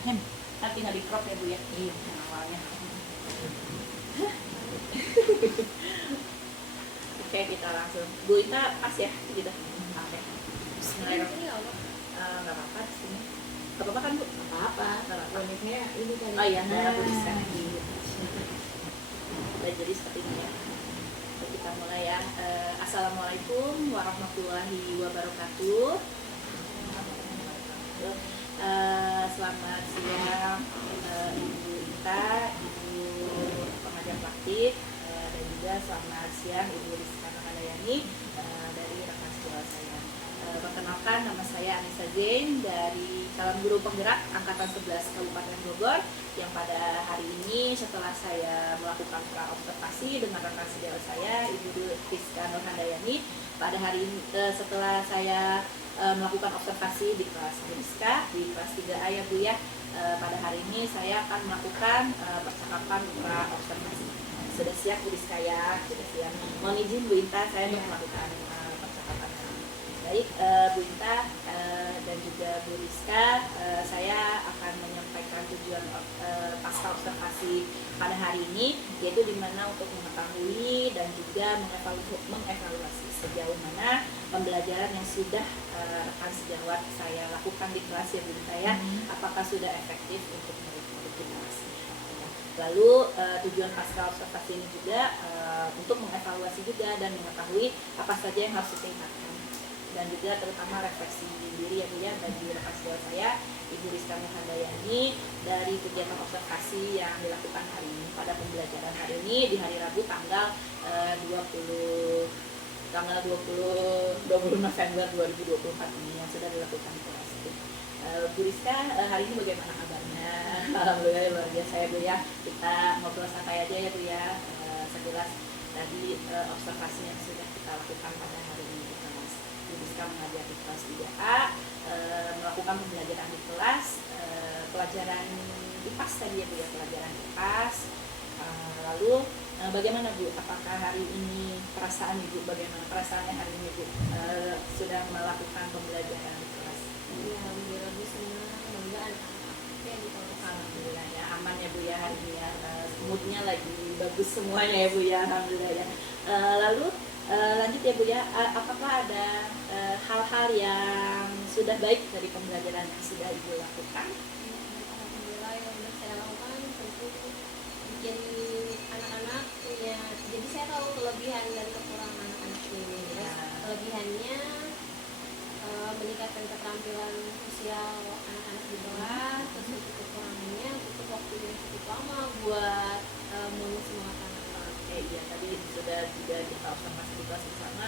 Nanti tinggal di crop ya Bu ya. Iya. Awalnya. Oke, kita langsung. Bu Ita pas ya gitu. Oke. Bismillahirrahmanirrahim. Nggak apa-apa di sini. Nggak apa-apa kan Bu? Apa? Uniknya ini kan. Oh iya, ada Bu Rizka. Baik, jadi seperti ini ya. Kita mulai ya. Assalamualaikum warahmatullahi wabarakatuh. Selamat siang Ibu Ita, Ibu pengajar praktik, dan juga selamat siang Ibu Rizka Handayani dari rekan sekolah saya. Perkenalkan, nama saya Anissa Zain dari calon guru penggerak angkatan 11 Kabupaten Bogor, yang pada hari ini setelah saya melakukan pra-observasi dengan rekan sejawat saya Ibu Rizka Handayani, pada hari ini setelah saya melakukan observasi di kelas Rizka di kelas 3A ya Bu ya, pada hari ini saya akan melakukan percakapan pra-observasi. Sudah siap Bu Rizka ya? Sudah siap. Mohon izin Bu Inta, saya untuk melakukan percakapan. Baik, Bu Inta dan juga Bu Rizka, saya akan menyampaikan tujuan pasca observasi pada hari ini, yaitu dimana untuk mengetahui dan juga mengevaluasi sejauh mana pembelajaran yang sudah rekan sejawat saya lakukan di kelas ya Bu Rizka ya, apakah sudah efektif untuk murid-murid di kelas. Lalu tujuan pasca observasi ini juga untuk mengevaluasi juga dan mengetahui apa saja yang harus ditingkatkan, dan juga terutama refleksi diri ya Bu ya bagi rekan sejawat saya Ibu Rizka Handayani dari kegiatan observasi yang dilakukan hari ini pada pembelajaran hari ini di hari Rabu tanggal 20 November 2024 ini yang sudah dilakukan di kelas. Bu Rizka, hari ini bagaimana kabarnya? Alhamdulillah luar biasa ya Bu ya. Kita ngobrol santai aja ya Bu ya. Sekilas tadi observasi yang sudah kita lakukan pada hari ini di kelas. Bu Rizka mengajar di kelas 3A, melakukan pembelajaran di kelas, pelajaran IPAS tadi ya Bu ya, pelajaran IPAS. Lalu bagaimana Bu? Apakah hari ini perasaan Ibu? Bagaimana perasaannya hari ini Bu? Sudah melakukan pembelajaran di kelas? Iya, alhamdulillah Bu, senang, bangga anak-anaknya di kelas. Alhamdulillah ya, aman ya Bu ya hari ini ya. Moodnya lagi bagus semuanya ya Bu ya, alhamdulillah ya. Lalu lanjut ya Bu ya, apakah ada hal-hal yang sudah baik dari pembelajaran yang sudah Ibu lakukan? Alhamdulillah yang sudah saya lakukan tentu bikin anak-anak punya, jadi saya tahu kelebihan dan kekurangan anak ini. Ya. Kelebihannya meningkatkan keterampilan sosial anak-anak di kelas, terus untuk kekurangannya butuh waktu yang cukup lama buat semangat anak-anak. Iya, tadi sudah juga kita observasi di kelas bersama,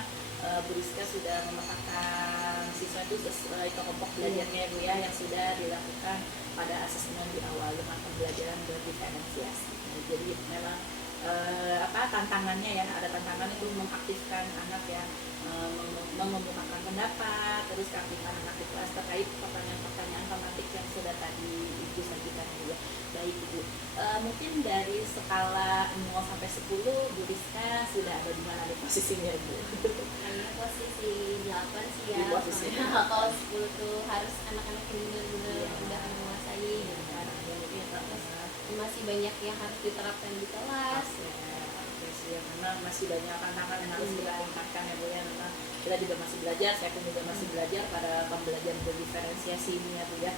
Bu Rizka sudah memetakan siswa itu sesuai kelompok belajarnya ya Bu ya, yang sudah dilakukan pada asesmen di awal dengan pembelajaran berdiferensiasi. Jadi memang tantangannya ya, ada tantangan itu mengaktifkan anak ya, mengemukakan pendapat, terus keaktifan anak di kelas terkait pertanyaan-pertanyaan tematik yang sudah tadi Ibu sajikan juga. Baik Ibu, mungkin dari skala 0 sampai 10 Bu Rizka sudah ada di mana di posisinya Bu? Hanya posisi 8 sih ya. Di posisi kalau 10 tuh harus anak-anak ini benar-benar udah menguasai gitu kan. Masih banyak yang harus diterapkan di kelas. Ya, memang masih banyak tantangan yang harus kita tingkatkan ya Bu ya. Memang kita juga masih belajar, saya pun juga masih belajar pada pembelajaran berdiferensiasi ini ya Bu ya.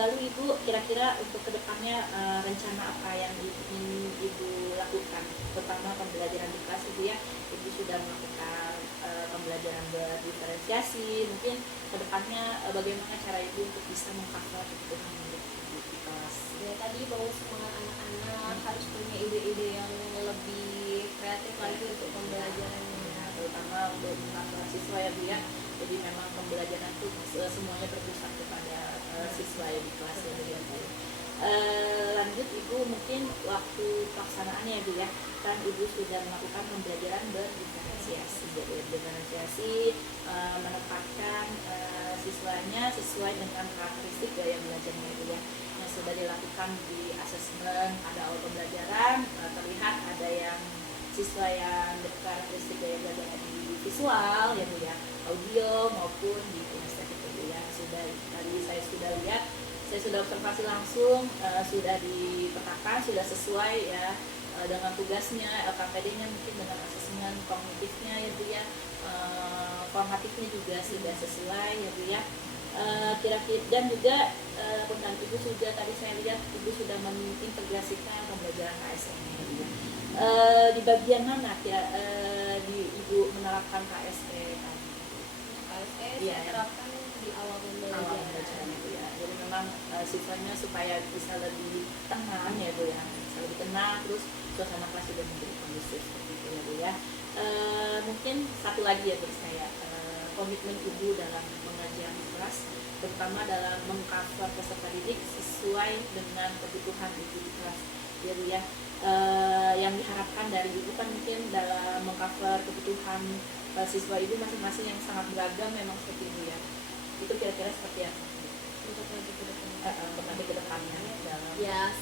Lalu Ibu kira-kira untuk kedepannya rencana apa yang ingin Ibu lakukan, terutama pembelajaran di kelas Ibu ya. Ibu sudah melakukan pembelajaran berdiferensiasi, mungkin kedepannya bagaimana cara Ibu untuk bisa mengcover kebutuhan murid di kelas? Ya tadi bahwa semangat anak-anak harus punya ide-ide yang lebih kreatif lagi untuk pembelajarannya, terutama untuk mengatur siswa ya Bu ya. Jadi memang pembelajaran itu semuanya berpusat kepada siswa yang di kelas ya Bu ya. Lanjut Ibu, mungkin waktu pelaksanaannya ya Bu ya, kan Ibu sudah melakukan pembelajaran berdiferensiasi. Jadi diferensiasi menempatkan siswanya sesuai dengan karakteristik gaya belajarnya Bu ya, yang sudah dilakukan di asesmen pada awal pembelajaran. Terlihat ada yang siswa yang karakteristik gaya belajarnya di visual ya Bu ya, audio maupun di kinestetik Bu ya. Sudah tadi saya sudah lihat saya sudah observasi langsung, sudah dipetakan, sudah sesuai ya dengan tugasnya, LKPD-nya mungkin dengan asesmen kognitifnya ya Bu ya, formatifnya juga sudah sesuai ya Bu ya. Kira-kira dan juga dan Ibu sudah tadi saya lihat Ibu sudah mengintegrasikan pembelajaran KSM ya Bu ya. Di bagian mana ya Ibu menerapkan KSE tadi? KSE Iya, saya terapkan di awal awal pembelajaran. pembelajaran itu ya. Jadi memang siswanya supaya bisa lebih tenang ya Bu ya, bisa lebih tenang, terus suasana kelas juga menjadi kondusif seperti itu ya Bu ya. Mungkin satu lagi ya terus saya komitmen Ibu dalam mengajar di kelas, terutama dalam mengcover peserta didik sesuai dengan kebutuhan Ibu di kelas ya Bu ya. Yang diharapkan dari Ibu kan mungkin dalam mengcover kebutuhan siswa Ibu masing-masing yang sangat beragam memang seperti itu ya. Itu kira-kira seperti apa Untuk nanti ke depan. untuk nanti ke depannya dalam Ya,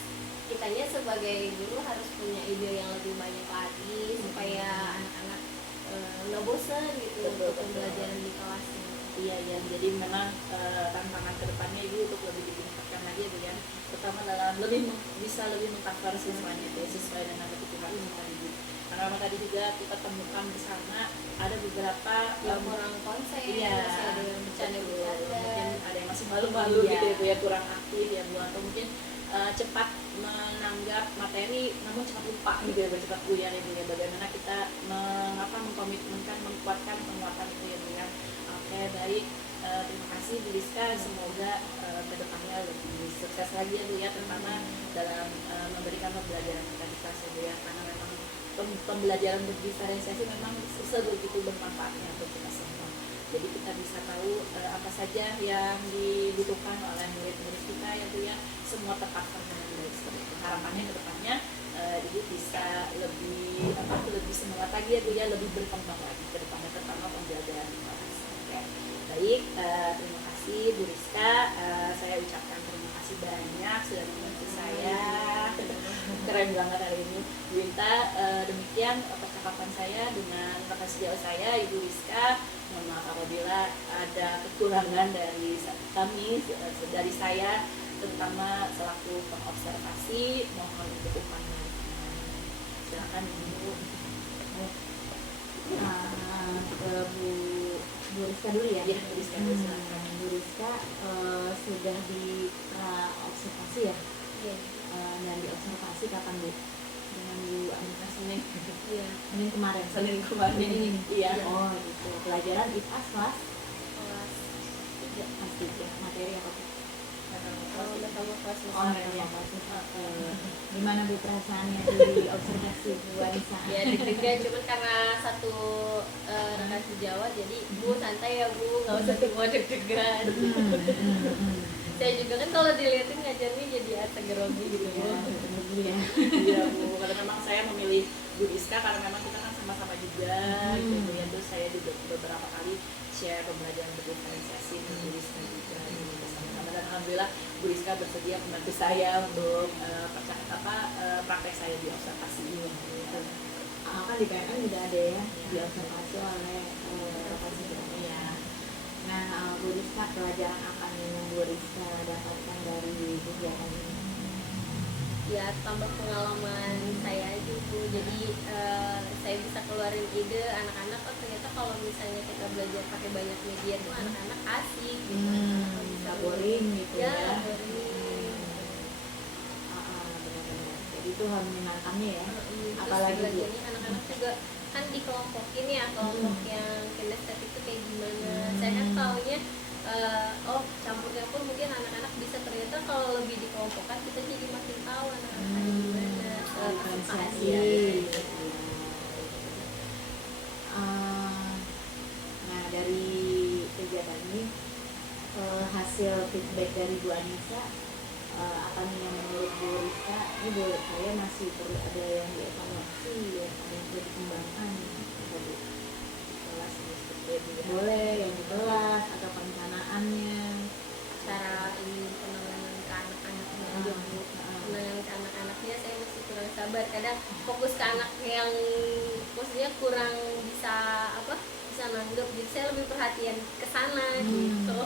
kitanya sebagai guru harus punya ide yang lebih banyak lagi supaya anak-anak nggak bosan gitu Betul, untuk betul. pembelajaran di kelasnya. iya ya, jadi memang tantangan ke depannya Ibu untuk lebih ditingkatkan lagi ya Bu ya, terutama dalam bisa lebih mengcover siswanya itu sesuai dengan kebutuhan siswa Ibu. Karena memang tadi juga kita temukan bersama ada beberapa Yang kurang konsen, iya, masih ada yang bercanda-bercanda. mungkin ada yang masih malu-malu Iya. gitu ya Bu ya, kurang aktif ya Bu, atau mungkin cepat menanggap materi namun cepat lupa gitu ya Bu, cepat buyar ya Bu ya. Bagaimana kita mengkomitmenkan, menguatkan penguatan itu ya Bu ya. Oke, baik. Terima kasih Bu Rizka, semoga kedepannya lebih sukses lagi ya Bu ya, terutama dalam memberikan pembelajaran kita di kelas ya Bu ya, karena memang pembelajaran berdiferensiasi memang sebegitu bermanfaatnya untuk kita semua. Jadi kita bisa tahu apa saja yang dibutuhkan oleh murid-murid kita ya Bu ya, semua tercover dengan baik seperti itu. Harapannya ke depannya Ibu bisa lebih semangat lagi ya Bu ya, lebih berkembang lagi ke depannya, terutama pembelajaran di kelas. Oke. Baik, terima kasih Bu Rizka, saya ucapkan terima kasih banyak sudah membantu saya. Keren banget hari ini Bu Inta. Demikian percakapan saya dengan rekan sejauh saya Ibu Rizka. Mohon maaf apabila ada kekurangan dari kami, dari saya terutama selaku pengobservasi, mohon dimaklumi. Silakan Ibu. Ke Bu Rizka dulu ya. Ya, Bu Rizka dulu silakan. Bu Rizka sudah di observasi ya, Iya. dan diobservasi kapan Bu? Dengan Bu Anita Senin. Iya. Senin kemarin. Senin kemarin. Ini. Iya. Oh gitu. Pelajaran IPAS kelas Kelas 3. kelas 3. Materi apa Bu? Kalau udah tahu kelas Oh, besar. gimana Bu perasaannya di observasi Bu Anissa? Ya deg-degan, cuman karena satu rekan sejawa jadi Bu santai ya Bu, nggak usah semua deg-degan. Saya juga kan kalau dilihatin ngajarnya jadi asa grogi gitu Bu. Ya. Iya Bu, karena memang saya memilih Bu Rizka karena memang kita kan sama-sama juga gitu ya. Terus saya juga beberapa kali share pembelajaran berdiferensiasi dengan Bu Rizka juga gitu, bersama-sama. Dan alhamdulillah Bu Rizka bersedia membantu saya untuk praktek saya di observasi ini gitu. Kan di PMN udah ada ya, diobservasi oleh rekan sejawat ya. Nah, Bu Rizka, pelajaran apa nih yang Bu Rizka dapatkan dari kegiatan ini? Ya tambah pengalaman saya aja Bu, jadi saya bisa keluarin ide anak-anak, oh ternyata kalau misalnya kita belajar pakai banyak media tuh anak-anak asik gitu. Nggak boring gitu Ya, ya. boring. Benar-benar. Jadi itu hal menyenangkannya ya. Terus Apalagi Bu? belajarnya anak-anak juga kan dikelompokin ya, kelompok yang kinestetik itu kayak gimana. Saya kan taunya campur-campur mungkin anak-anak bisa, ternyata kalau lebih dikelompokkan kita jadi makin tahu anak-anak ada gimana kesukaannya. Iya. Nah, dari kegiatan ini hasil feedback dari Bu Anissa, apa nih yang menurut Bu Rizka ini menurut saya masih perlu ada yang dievaluasi ya, ada yang perlu dikembangkan gitu, Bu. Kelas ini seperti itu ya. Boleh yang di kelas atau perencanaannya. Cara ini penanganan ke anak-anaknya aja Bu. Penanganan ke anak-anaknya saya masih kurang sabar, kadang fokus ke anak yang maksudnya kurang bisa nanggep, jadi saya lebih perhatian ke sana gitu.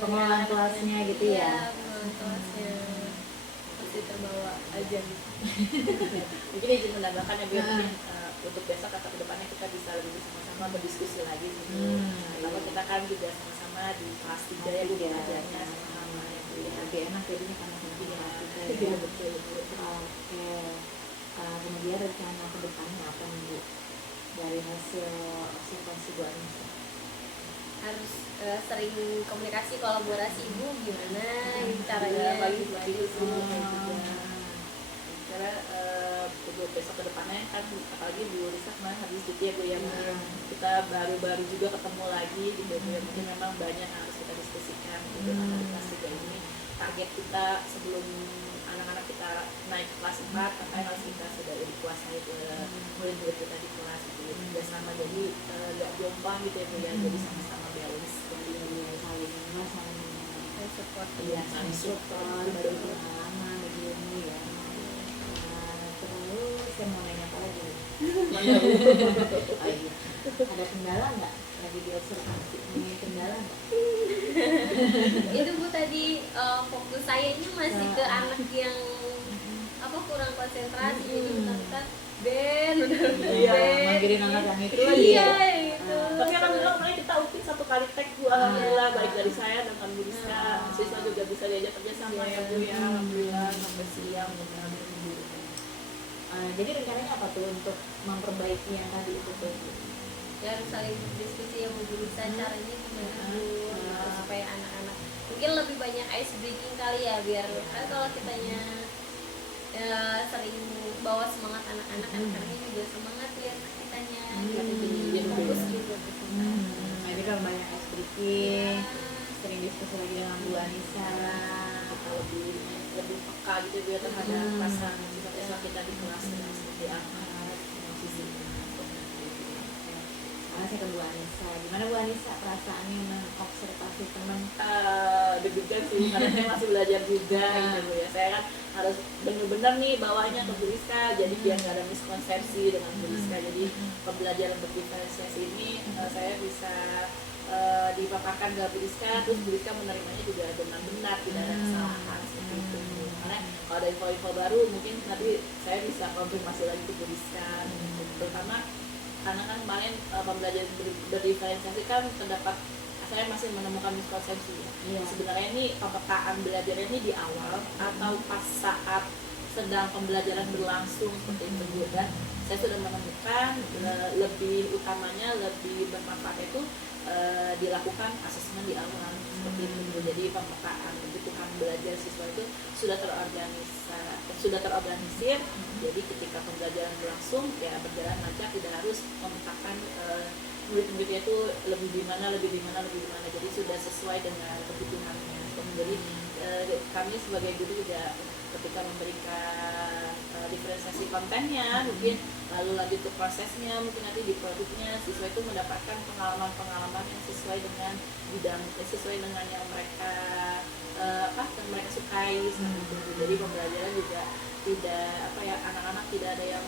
pengelolaan kelasnya gitu ya. Iya, pengelolaan kelasnya pasti terbawa aja gitu. Mungkin izin menambahkan ya Bu, mungkin untuk besok atau kedepannya kita bisa lebih sama-sama berdiskusi lagi gitu. Kalau kita kan juga sama-sama di kelas 3 ya Bu, belajarnya sama-sama ya Bu ya. Lebih enak jadinya karena sama di kelas kita ya. Iya betul Bu. Oke. Kemudian rencana ke depannya apa nih Bu? Dari hasil observasi Bu Anissa. Harus sering komunikasi, kolaborasi. Ibu gimana caranya Bagi-bagi gitu. sih juga. Karena untuk besok kedepannya kan apalagi Bu Risa kemarin habis cuti ya Bu ya, kita baru-baru juga ketemu lagi gitu Bu ya. Mungkin memang banyak yang harus kita diskusikan gitu karena di kelas 3 ini target kita sebelum anak-anak kita naik ke kelas 4 apa yang harus kita sudah dikuasai ke murid-murid kita di kelas gitu juga sama, jadi gak jomplang gitu ya Bu ya, jadi sama-sama balance seperti ini, Saling support. iya saling support, bagi pengalaman, bagi ilmu ya. Terus saya mau nanya apa lagi? Oh, iya. Ada kendala nggak lagi di observasi? Ini kendala nggak? Itu Bu tadi fokus saya ini masih ke anak yang apa kurang konsentrasi, jadi kita Ben udah Iya, manggilin anak yang itu lagi iya ya? itu. Tapi alhamdulillah kemarin kita upin satu kali tag Bu, alhamdulillah baik dari saya dan Kang Rizka, siswa juga bisa diajak kerja sama ya Bu ya, alhamdulillah sampai siang mudah-mudahan. Jadi rencananya apa tuh untuk memperbaiki yang tadi itu tuh? Ya harus saling berdiskusi ya Bu, bisa caranya gimana Bu gitu, supaya anak-anak mungkin lebih banyak ice breaking kali ya, biar kan kalau kitanya sering bawa semangat anak-anak, anak-anaknya juga semangat ya kitanya jadi fokus juga ke kita. Jadi kalau banyak ice breaking, sering diskusi lagi dengan Bu Anissa, Kita lebih peka gitu Bu ya terhadap perasaan siswa kita di kelas dan seperti apa posisinya. Sekarang saya ke Bu Anissa. Gimana Bu Anissa perasaannya mengobservasi teman? Deg-degan sih karena saya masih belajar juga gitu Bu ya. Saya kan harus benar-benar nih bawanya ke Bu Rizka, jadi biar nggak ada miskonsepsi dengan Bu Rizka. Jadi pembelajaran berdiferensiasi ini saya bisa dipaparkan ke Bu Rizka, terus Bu Rizka menerimanya juga dengan benar, tidak ada kesalahan seperti itu. Karena kalau ada info-info baru mungkin nanti saya bisa konfirmasi lagi ke Bu Rizka, terutama karena kan kemarin pembelajaran berdiferensiasi kan terdapat, saya masih menemukan miskonsepsi ya. Sebenarnya ini pemetaan belajarnya ini di awal atau pas saat sedang pembelajaran berlangsung seperti itu, dan saya sudah menemukan lebih utamanya, lebih bermanfaat itu dilakukan asesmen di awal seperti itu. Jadi pemetaan kebutuhan belajar siswa itu sudah terorganisir. Jadi ketika pembelajaran berlangsung ya berjalan lancar, tidak harus memetakan murid-muridnya itu lebih di mana. Jadi sudah sesuai dengan kebutuhannya. Jadi kami sebagai guru juga ketika memberikan diferensiasi kontennya, mungkin lalu lanjut ke prosesnya, mungkin nanti di produknya siswa itu mendapatkan pengalaman-pengalaman yang sesuai dengan bidang, sesuai dengan yang mereka yang mereka sukai seperti itu. Jadi pembelajaran juga tidak anak-anak tidak ada yang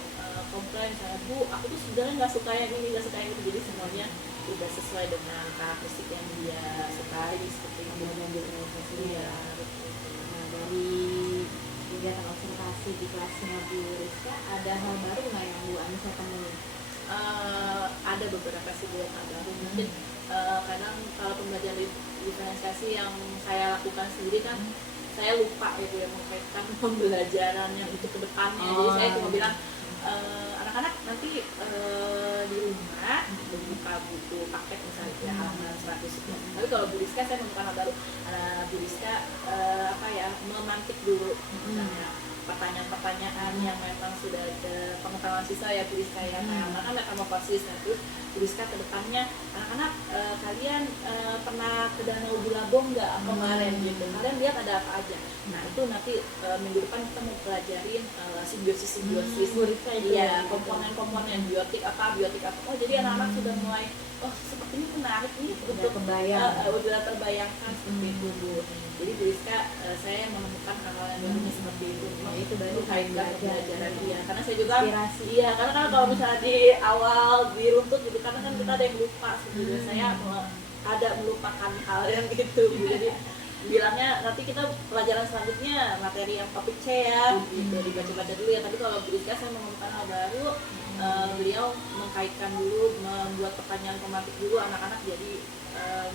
komplain misalnya, Bu aku tuh sebenarnya nggak suka yang ini, nggak suka yang itu. Jadi semuanya sudah sesuai dengan karakteristik yang dia sukai seperti itu. Iya, betul. Nah, dari kegiatan observasi di kelasnya Bu Rizka, ada hal baru nggak yang Bu Anissa temui? Ada beberapa sih Bu yang baru. Mungkin kadang kalau pembelajaran diferensiasi yang saya lakukan sendiri kan saya lupa ya Bu yang mengkaitkan pembelajaran yang itu ke depannya. Jadi saya cuma bilang anak-anak nanti di rumah membuka buku paket misalnya ya, halaman 100 itu. Tapi kalau Bu Rizka saya menemukan hal baru. Bu Rizka memantik dulu misalnya pertanyaan-pertanyaan yang memang sudah ada pengetahuan siswa ya Bu Rizka ya, karena kan metamorfosis. Nah terus Bu Rizka ke depannya, anak-anak kalian pernah ke Danau Bulabong nggak kemarin gitu, kalian lihat ada apa aja. Nah itu nanti minggu depan kita mau pelajarin simbiosis iya, komponen-komponen biotik apa. Oh jadi anak-anak sudah mulai, oh seperti ini menarik nih untuk udah terbayangkan seperti itu Bu. Jadi Bu Rizka saya menemukan hal-hal yang barunya seperti itu. Itu baru kaitkan pembelajaran dia, karena saya juga inspirasi. Iya, karena kan kalau misalnya di awal diruntut gitu, karena kan kita ada yang lupa sebenarnya. Saya ada melupakan hal yang gitu Bu. Jadi bilangnya nanti kita pelajaran selanjutnya materi yang topik C ya gitu, dibaca-baca dulu ya. Tapi kalau Bu Rizka saya menemukan hal baru, beliau mengkaitkan dulu, membuat pertanyaan tematik dulu anak-anak, jadi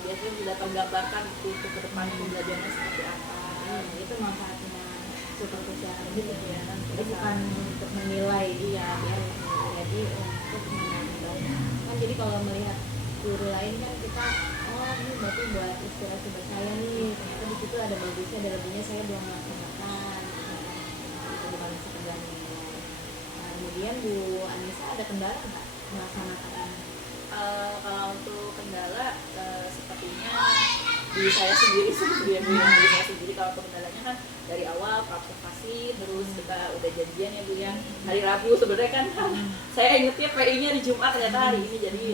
biasanya sudah tergambarkan untuk kedepannya pembelajarannya seperti apa. Itu manfaatnya supervisi akademik gitu ya. Itu Iya. bukan untuk menilai Iya, ya, jadi untuk menambah. Kan jadi kalau melihat guru lain kan kita, oh ini berarti buat inspirasi buat saya nih, ternyata di situ ada bagusnya, ada lebihnya, saya belum melaksanakan. Itu bukan sekedar menilai. Nah, kemudian Bu Anissa ada kendala nggak melaksanakan ini? Kalau untuk kendala sepertinya di saya sendiri sebenarnya Bu, di saya sendiri. Kalau kendalanya kan dari awal observasi, terus kita udah janjian ya Bu ya hari Rabu, sebenarnya kan saya ingetnya PI-nya di Jumat, ternyata hari ini. Jadi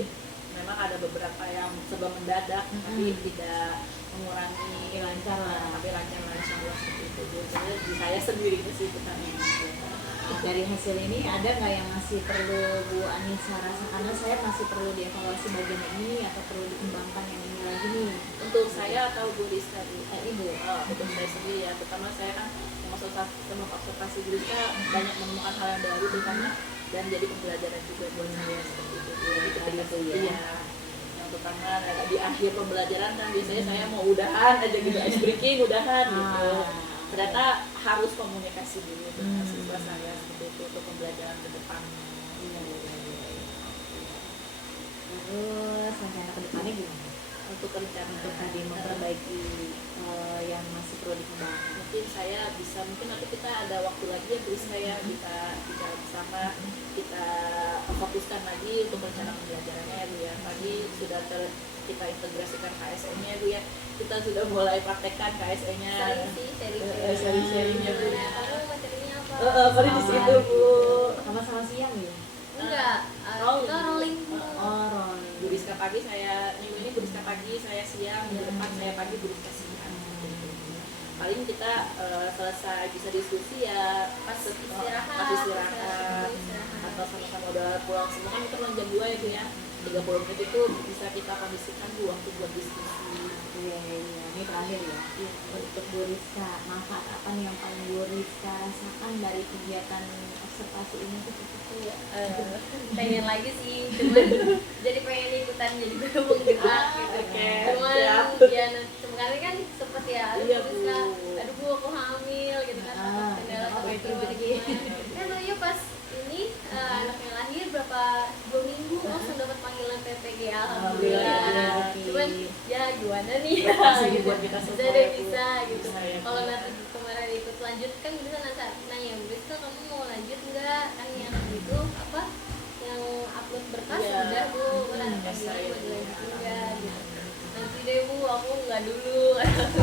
memang ada beberapa yang serba mendadak, tapi tidak mengurangi Lancar lah. tapi lancar lah insya Allah seperti itu Bu. Jadi di saya sendiri sih bukan. Nah, dari hasil ini ada nggak yang masih perlu Bu Anissa rasa, karena saya masih perlu dievaluasi bagian ini atau perlu dikembangkan yang ini lagi nih? Untuk saya atau Bu Rizka Bu? Ibu. Untuk saya sendiri ya, terutama saya kan sama observasi Bu Rizka banyak menemukan hal yang baru terutama, dan jadi pembelajaran juga buat saya seperti itu Bu. Jadi ketika iya, yang terutama di akhir pembelajaran kan biasanya saya mau udahan aja gitu, ice breaking udahan gitu. Ternyata harus komunikasi dulu dengan siswa saya seperti itu untuk pembelajaran ke depan. Terus rencana ke depannya gimana? Untuk rencana Untuk tadi memperbaiki yang masih perlu dikembangkan. mungkin saya bisa, mungkin nanti kita ada waktu lagi ya terus saya kita bicara bersama, kita fokuskan lagi untuk rencana pembelajarannya ya Bu ya. Tadi sudah kita integrasikan KSE-nya Bu ya, kita sudah mulai praktekkan KSE-nya, sharing-sharingnya Bu. Kamu materinya apa? Pada di situ Bu. Sama-sama siang ya? Enggak, kita rolling Rolling. Bu Rizka pagi, saya minggu ini Bu Rizka pagi, saya siang, minggu depan saya pagi, Bu Rizka siang. Paling kita selesai bisa diskusi ya pas istirahat atau sama-sama udah pulang semua kan, itu kan jam 2 ya Bu ya, 30 menit itu bisa kita kondisikan Bu waktu buat diskusi. Iya, ini terakhir ya. Untuk Bu Rizka, manfaat apa nih yang paling Bu Rizka rasakan dari kegiatan observasi ini tuh ya? pengen lagi sih, cuman jadi pengen ikutan jadi guru penggerak gitu. Cuman ya kemarin kan sempet ya, Iya, terus Bu. aduh Bu aku hamil gitu kan, kendala apa itu gimana lagi? kan dulu pas ini anaknya lahir berapa 2 minggu langsung dapat panggilan PPG, alhamdulillah. Alhamdulillah. Cuman ya gimana nih Makasih Bu gitu. buat kita semua Bisa ya, deh Bu. bisa gitu. Bisa ya, Bu. Kalau nanti kemarin ikut lanjut kan bisa nanya Bu Rizka, kamu mau lanjut nggak, kan yang itu apa yang upload berkas Iya. udah Bu, kan ada Bisa panggilan ya, mau Bu. dilanjutin nggak gitu. Nanti deh Bu, aku nggak dulu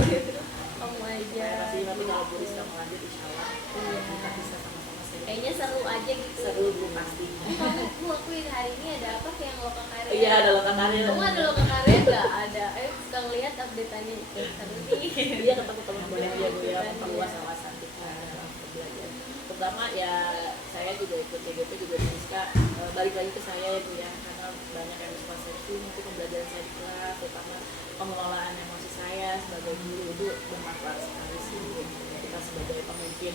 gitu. Kamu aja. Terima kasih, nanti kalau Bu Rizka mau lanjut insya Allah Iya. kita bisa sama-sama sharing. Kayaknya seru aja gitu. Seru Bu pasti. Kamu Bu, aku hari ini ada apa yang lokal karya? Iya, ada lokal karya. Kamu ada lokal karya nggak? Ada. Ayo kita lihat update-annya itu. Seru nih. Iya, ketemu teman-teman ya Bu ya, memperluas wawasan kita dalam belajar. Terutama ya saya juga ikut TGP juga di Rizka, balik lagi ke saya ya Bu ya, karena banyak yang berkonsepsi untuk pembelajaran saya di kelas, terutama pengelolaan emosi saya sebagai guru itu bermanfaat sekali sih Bu. Kita sebagai pemimpin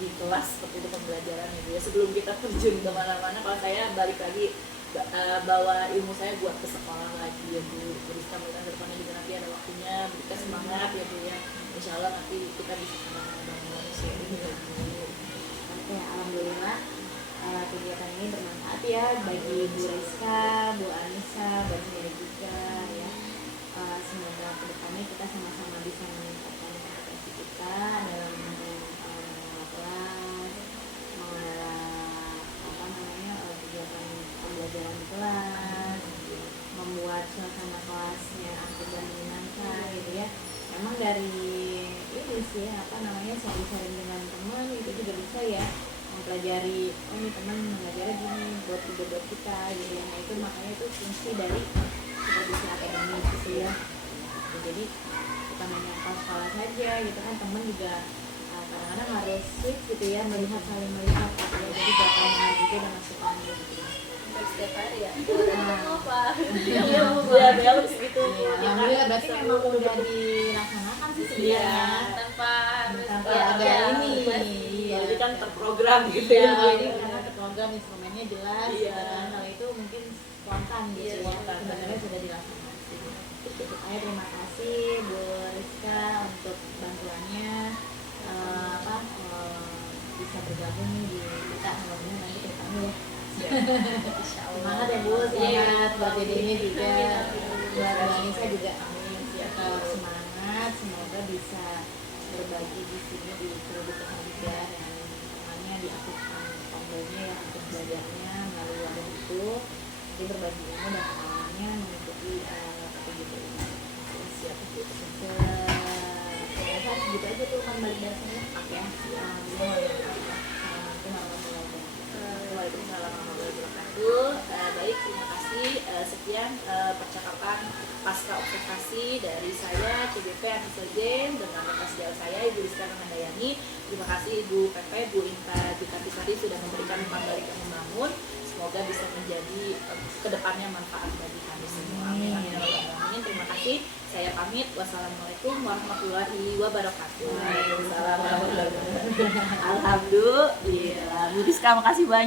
di kelas seperti itu pembelajaran ya Bu ya, sebelum kita terjun kemana-mana, kalau saya balik lagi bawa ilmu saya buat ke sekolah lagi ya Bu. Rizka mudah ke depannya juga nanti ada waktunya, berikan semangat ya Bu ya, insya Allah nanti kita bisa sama-sama bangun manusia ini ya Bu. Oke, alhamdulillah kegiatan ini bermanfaat ya bagi Bu Rizka, Bu Anissa, bagi saya juga ya. Semoga kedepannya kita sama-sama bisa meningkatkan kompetensi kita dalam mengelola kelas, mengelola kegiatan pembelajaran di kelas, membuat suasana kelasnya aktif dan menyenangkan gitu ya. Memang dari ini sih sharing dengan teman itu juga bisa ya mempelajari, oh ini teman mengajarnya gini buat kita gitu ya. Nah itu makanya itu fungsi dari supervisi akademik gitu ya. Jadi bukan hanya sekolah saja gitu kan, teman juga kadang-kadang harus switch gitu ya, saling melihat gitu ya. Jadi bakal menarik juga dan masukan gitu ya. hampir setiap hari ya. Mau apa? Iya, belum segitu. Iya, alhamdulillah berarti memang udah dilaksanakan sih sebenarnya. Tanpa harus Tanpa ya, ada ya, ini. mas. Iya. Jadi kan terprogram gitu Iya, ya. ini karena terprogram instrumennya jelas, Iya. kan hal itu mungkin spontan gitu. Iya, Spontan. spontan. Sebenarnya sudah dilaksanakan sih. Makanya terima kasih Bu Rizka untuk bantuannya. Bisa bergabung nih di kita, mudah-mudahan nanti ke depannya ya. Insya Allah. Semangat ya Bu, semangat buat dedenya juga, buat Bu Anissa juga, amin. Tetap semangat, semoga bisa berbagi di sini di Produk Kehandikan yang namanya diaktifkan tombolnya ya untuk belajarnya melalui wadah itu. Jadi berbagi ilmu dan pengalamannya mengikuti kegiatan ini. Siap Bu. Saya rasa segitu aja tuh kan balik dari saya. Ya, Waalaikumsalam warahmatullahi wabarakatuh. Baik, terima kasih. Sekian percakapan pasca observasi dari saya CBP Anissa Jen dengan rekan sejauh saya Ibu Rizka Handayani. Terima kasih Ibu PP, Bu Inta Jikatisari sudah memberikan umpan balik yang membangun. Semoga bisa menjadi kedepannya manfaat bagi kami semua. Amin. Amin. Amin. Terima kasih. Saya pamit. Wassalamualaikum warahmatullahi wabarakatuh. Waalaikumsalam warahmatullahi wabarakatuh. Alhamdulillah. Bu Rizka, makasih banyak.